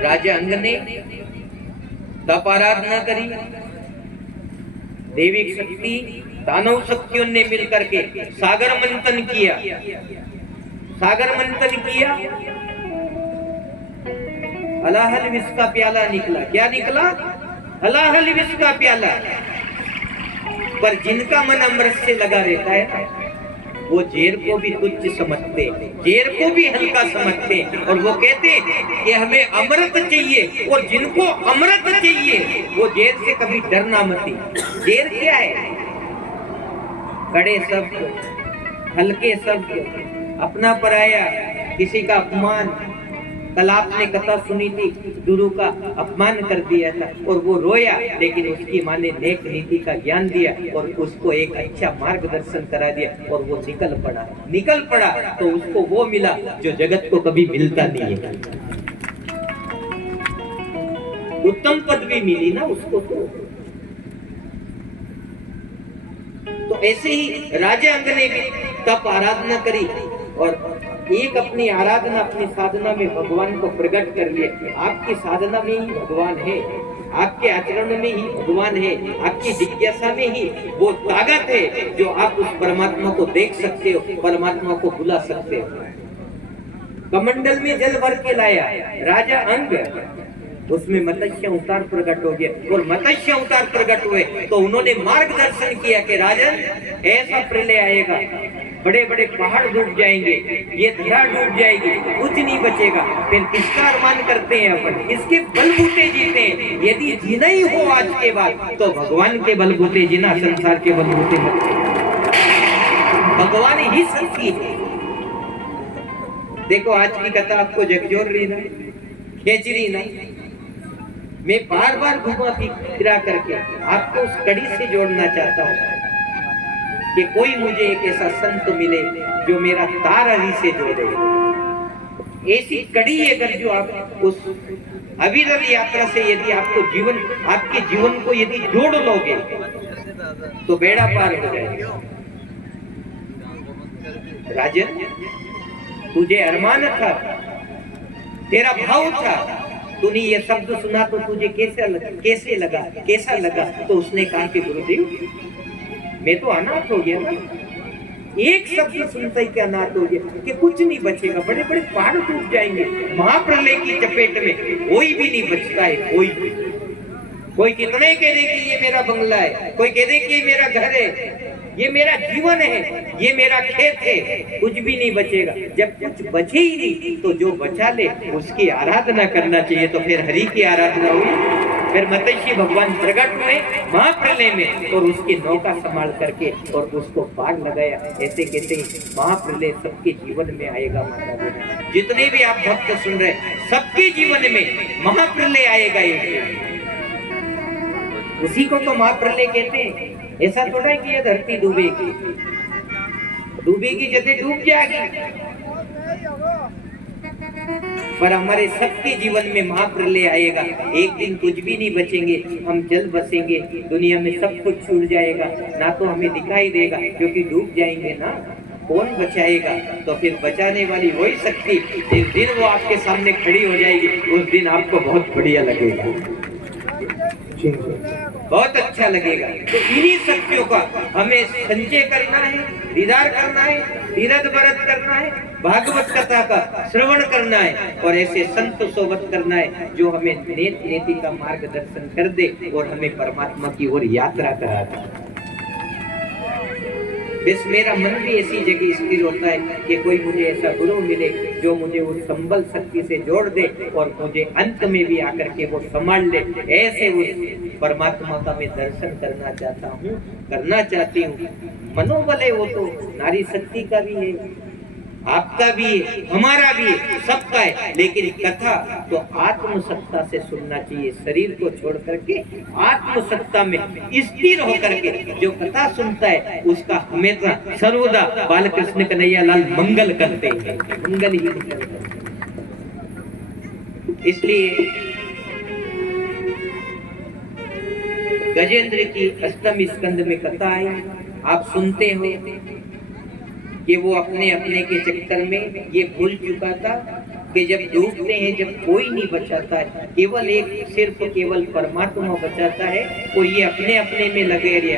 राजा अंग ने तप आराधना करी, देवी शक्ति दानव शक्तियों ने मिलकर के सागर मंथन किया। सागर मंथन किया, हलाहल विष का प्याला निकला। क्या निकला? हलाहल विष का प्याला। पर जिनका मन अमृत से लगा रहता है वो जेर को भी तुच्छ समझते, जेर को भी हल्का समझते, और वो कहते कि हमें अमृत चाहिए, और जिनको अमृत चाहिए वो जेर से कभी डरना मत। जेर क्या है? कड़े शब्द, हल्के शब्द, अपना पराया, किसी का अपमान। कल आपने कथा सुनी थी, गुरु का अपमान कर दिया था और वो रोया, लेकिन उसकी माँ ने नेक नीति का ज्ञान दिया और उसको एक अच्छा मार्गदर्शन करा दिया और वो निकल पड़ा तो उसको वो मिला जो जगत को कभी मिलता नहीं है। उत्तम पदवी मिली ना उसको। तो ऐसे ही राजा अंग ने भी तप आराधना करी और एक अपनी आराधना, अपनी साधना में भगवान को प्रकट कर लिया। आपकी साधना में ही भगवान है, आपके आचरण में ही भगवान है, आपकी जिज्ञासा में ही वो ताकत है जो आप उस परमात्मा को देख सकते हो, परमात्मा को बुला सकते हो। कमंडल में जल भर के लाया राजा अंग, उसमें मत्स्य अवतार प्रकट हो गया और मत्स्य अवतार प्रकट हुए तो उन्होंने मार्गदर्शन किया कि राजन ऐसा प्रलय आएगा, बड़े बड़े पहाड़ डूब जाएंगे, ये धरा डूब जाएगी, कुछ नहीं बचेगा। फिर किसका अरमान करते हैं अपन? इसके बलबूते जीते हैं। यदि जीना ही हो आज के बाद तो भगवान के बलबूते जीना, संसार के बलबूते मत। भगवान ही शक्ति है। देखो आज की कथा आपको झकझोर रही ना, खींच रही ना, मैं बार बार घुमा फिरा करके आपको उस कड़ी से जोड़ना चाहता हूँ कि कोई मुझे एक ऐसा संत मिले जो मेरा तार हरि से जोड़े। ऐसी कड़ी अगर जो आप उस अविरल यात्रा से यदि आपको आपके जीवन को यदि जोड़ लोगे तो बेड़ा पार हो जाएगा। राजन, तुझे अरमान था, तेरा भाव था, तूने ये शब्द सुना तो तुझे कैसा लगा? तो उसने कहा कि गुरुदेव मैं तो अनाथ हो गया ना। एक शब्द सुनते ही क्या अनाथ हो गया कि कुछ नहीं बचेगा, बड़े बड़े पहाड़ टूट जाएंगे। महाप्रलय की चपेट में कोई भी नहीं बचता है, कोई कितने कह दे कि ये मेरा बंगला है, कोई कह दे कि ये मेरा घर है, ये मेरा जीवन है, ये मेरा खेत है, कुछ भी नहीं बचेगा। जब कुछ बचे ही नहीं तो जो बचा ले उसकी आराधना करना चाहिए। तो फिर हरि की आराधना हुई। फिर मत्स्य भगवान प्रकट हुए महाप्रलय में और उसकी नौका संभाल करके और उसको पार लगाया। ऐसे कहते महाप्रलय सबके जीवन में आएगा। माता जितने भी आप भक्त सुन रहे सबके जीवन में महाप्रलय आएगा। उसी को तो महाप्रलय कहते हैं। ऐसा थोड़ा है कि ये धरती डूबेगी, जैसे डूब जाएगी, पर हमारे सबके जीवन में महाप्रलय आएगा। एक दिन कुछ भी नहीं बचेंगे, हम जल बसेंगे, दुनिया में सब कुछ छूट जाएगा, ना तो हमें दिखाई देगा क्योंकि डूब जाएंगे ना। कौन बचाएगा? तो फिर बचाने वाली वही शक्ति जिस दिन वो आपके सामने खड़ी हो जाएगी उस दिन आपको बहुत बढ़िया लगेगा, बहुत अच्छा लगेगा। तो इन्हीं शक्तियों का हमें संचय करना है, दीदार करना है, तीरथ व्रत करना है, भागवत कथा का श्रवण करना है और ऐसे संत सोबत करना है जो हमें नेत नीति का मार्गदर्शन कर दे और हमें परमात्मा की ओर यात्रा करा दे। बस मेरा मन भी ऐसी जगह स्थिर होता है कि कोई मुझे ऐसा गुरु मिले जो मुझे उस संबल शक्ति से जोड़ दे और मुझे अंत में भी आकर के वो संभाल ले। ऐसे उस परमात्मा का मैं दर्शन करना चाहता हूँ, करना चाहती हूँ। मनोबल है वो तो नारी शक्ति का भी है, आपका भी है, हमारा भी है, सबका है। लेकिन कथा तो आत्मसत्ता से सुनना चाहिए, शरीर को छोड़ करके आत्मसत्ता में स्थिर होकर के जो कथा सुनता है उसका हमेशा सर्वदा बालकृष्ण कन्हैया लाल मंगल करते हैं, मंगल ही करते हैं। इसलिए गजेंद्र की अष्टम स्कंद में कथा है, आप सुनते हो कि वो अपने के चक्कर में ये भूल चुका था कि जब डूबते हैं, जब कोई नहीं बचाता है, केवल सिर्फ केवल परमात्मा बचाता है, और ये अपने अपने में लगे रहे,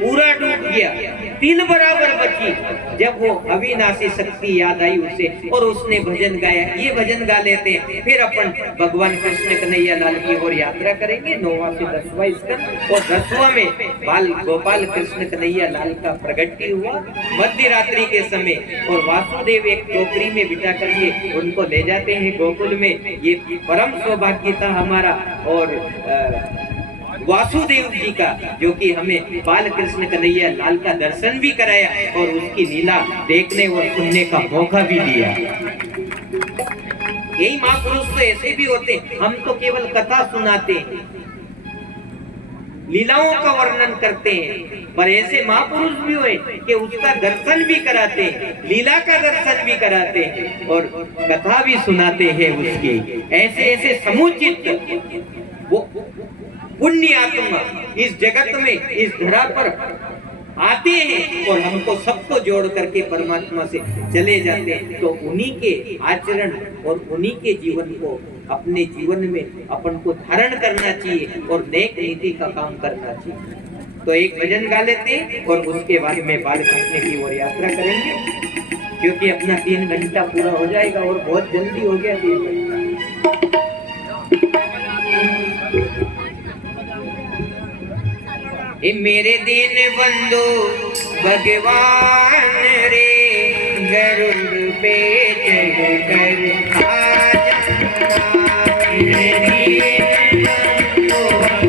पूरा डूब गया, तिल बराबर बची। जब वो अविनाशी शक्ति याद आई उसे, और उसने भजन गाया। ये भजन गा लेते हैं, फिर अपन भगवान कृष्ण कन्हैया लाल की ओर यात्रा करेंगे। 9वां से 10वां स्कंद, और 10वां में बाल गोपाल कृष्ण कन्हैया लाल का प्रगट्य हुआ मध्य रात्रि के समय, और वासुदेव एक टोकरी में बिठा करके उनको ले जाते हैं गोकुल में। ये परम सौभाग्य था हमारा, और वासुदेव जी का, जो कि हमें बाल कृष्ण कन्हैया लाल का दर्शन भी कराया और उसकी लीला देखने और सुनने का मौका भी दिया। यही महापुरुष तो ऐसे भी होते हैं, हम तो केवल कथा सुनाते हैं, लीलाओं का वर्णन करते हैं, पर ऐसे महापुरुष भी हुए कि उसका दर्शन भी कराते हैं, लीला का दर्शन भी कराते हैं और कथा भी सुनाते हैं उसकी। ऐसे ऐसे समुचित वो पुण्य आत्मा इस जगत में, इस धरा पर आते हैं और हमको सबको जोड़ करके परमात्मा से चले जाते हैं। तो उन्हीं के आचरण और उन्हीं के जीवन को अपने जीवन में अपन को धारण करना चाहिए और नेक नीति का काम करना चाहिए। तो एक भजन गा लेते हैं और उसके बाद में बाल कृष्ण की ओर यात्रा करेंगे, क्योंकि अपना 3 घंटा पूरा हो जाएगा और बहुत जल्दी हो गया 3 घंटा। मेरे दीन बंधु भगवान रे, गरुड़ पे चढ़ कर आ जाना। मेरे दीन बंधु भगवान रे,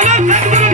बोलो सतगुरु